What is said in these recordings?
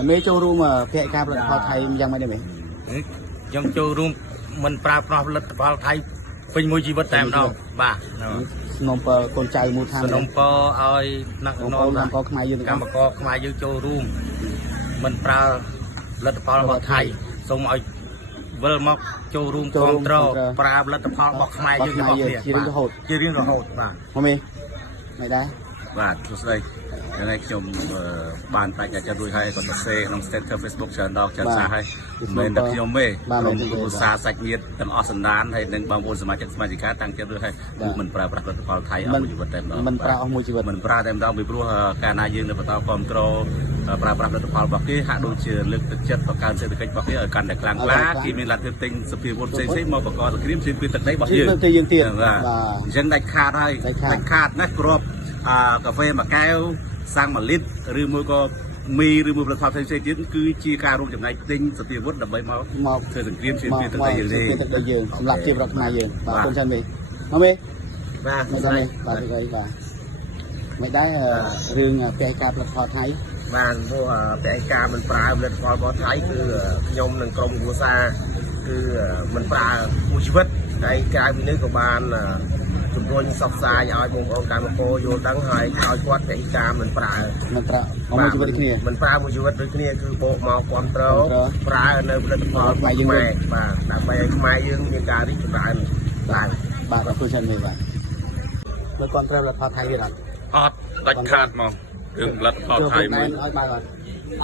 mấy châu room mà phe cam là họ thayยังไม่ได้ไหม ยังchâu room มันปราบปรามรัฐบาลไทยเป็นมวยชีวิตแต่เราบ้า นมเปอร์คนใจมูทาง สนมปอเอานักนอน กรรมกรขมายยืน กรรมกรขมายยืนchâu room มันปราบรัฐบาลไทยส่งเอาเวลมาchâu room คอนโทรลปราบรัฐบาลบอกขมายยืนบอกเนี่ยยืนระหดบ้า โอเคไม่ได้ បាទសួស្តីថ្ងៃនេះខ្ញុំបានបញ្ញាចិត្តរួចហើយក៏សរសេរក្នុង status Facebook ច្រើនដងច្រើនសារហើយមិនតែខ្ញុំទេក្រុមគ្រួសារសាច់ញាតិទាំងអស់សន្តានហើយនិងបងប្អូនសមាជិកសមាជិកាតាំងចិត្តរួចហើយគឺមិនប្រើប្រាស់ផលិតផលថៃអស់មួយជីវិតតែម្ដងមិនប្រើអស់មួយជីវិតមិនប្រើតែម្ដងពីព្រោះកាលណាយើងនៅបន្តគ្រប់គ្រងប្រើប្រាស់ផលិតផលរបស់គេហាក់ដូចជាលើកទឹកចិត្តបង្កើនសេដ្ឋកិច្ចរបស់គេឲ្យកាន់តែខ្លាំងក្លាគេមានលទ្ធភាពទិញសភាវុធផ្សេងៗមកបង្កសង្គ្រាមជឿនពីទឹកដីរបស់យើងបាទអញ្ចឹងដាច់ខាតហើយដាច់ខាតណាស់គ្រាប់កាហ្វេមួយកែវសាំង1លីត្រឬមួយក៏មីឬមួយផលិតផលផ្សេងៗទៀតគឺជាការរួមចំណែកទិញសភាវុធដើម្បីមកធ្វើសង្គ្រាមជឿនពីទឹកដីយើងទេទឹកដីយើងសម្រាប់ជាប្រកខ្មែរយើងបាទគុណចាន់មេមកមេបាទមិនដែរបាទអីបាទមិនដែររឿងផ្ទះការផលិតផលថៃបានព្រោះផ្ទះការមិនប្រើផលិតផលរបស់ថៃគឺខ្ញុំនិងក្រុមគ្រួសារគឺមិនប្រើមួយជីវិតហើយក្រៅពីនេះក៏បានជំរុញសកស្រាយឲ្យបងប្អូនកម្មករយល់ដឹងហើយឲ្យគាត់ពិការមិនប្រើមួយជីវិតគ្នាមិនប្រើមួយជីវិតដូចគ្នាគឺបោកមកគ្រប់គ្រងប្រើនៅផលិតផលខ្មែរយើងបាទដើម្បីឲ្យខ្មែរយើងមានការរីកចម្រើនឡើងបាទអរគុណច្រើនមេបាទមើលគ្រប់គ្រងផលិតផលថៃទៀតអត់ដាច់ខាតមករឿងផលិតផលថៃមួយឲ្យបាទ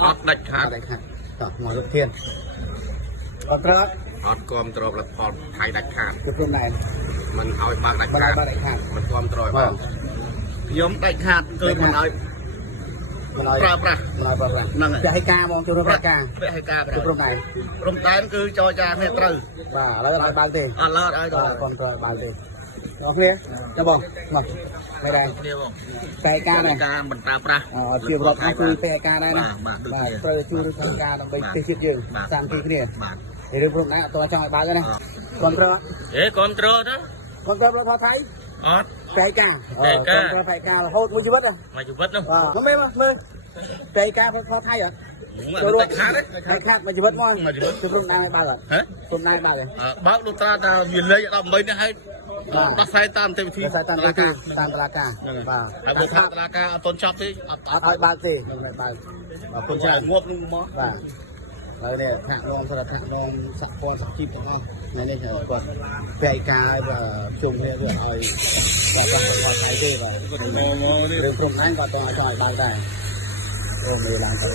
អត់ដាច់ខាតតោះមកលោកធានគ្រប់គ្រងអត់គ្រប់គ្រងផលិតផលថៃដាច់ខាតគឺព្រមដែរមិនឲ្យបើកដាច់ខាតមិនគ្រប់គ្រងបាទខ្ញុំដាច់ខាតគឺមិនឲ្យប្រើប្រាស់ហ្នឹងហើយឲ្យការបងចូលរួមប្រើការឲ្យការគឺព្រមដែរព្រមតែគឺចរចាគ្នាត្រូវបាទឥឡូវឲ្យបើកទេអត់ឡើយឲ្យដល់គ្រប់គ្រងបើកទេបងគ្នាចាំបងមកไม่ได้គ្នាបងតែការដែរការមិនប្រើប្រាស់ជាប្រវត្តិគឺតែការដែរណាបាទត្រូវជួយធ្វើការដើម្បីប្រទេសជាតិយើងសាមគ្គីគ្នាបាទរឿងព្រមដែរអត់តចង់ឲ្យបើកទេណាគ្រប់គ្រងគ្រប់គ្រងទៅគ្រប់គ្រងផលថៃអត់តែការគ្រប់គ្រងតែការរហូតមួយជីវិតមួយជីវិតនោះមកមើលតែការផលថៃចូលរួមខាត់មួយជីវិតមកគឺព្រមដែរឲ្យបើកព្រមដែរបើកបើកលោកតាថាវាលេខ18នេះហើយដោះស្រាយតាមទេវិធីតាមតុលាការបាទតែបើថាតុលាការអត់ទាន់ចប់ទេអត់ឲ្យបើកទេមិនបើកអរគុណច្រើនងប់នោះមកបាទហើយនេះថ្នាក់នាំសម្រាប់ថ្នាក់នាំសហព័ន្ធសហជីពទាំងអស់ថ្ងៃនេះគាត់បែកការជុំគ្នាគាត់ឲ្យគាត់គាត់ថៃទេបាទរឿងព្រំដែនគាត់ต้องឲ្យចង់ឲ្យបើកដែរអូមេឡើងទៅ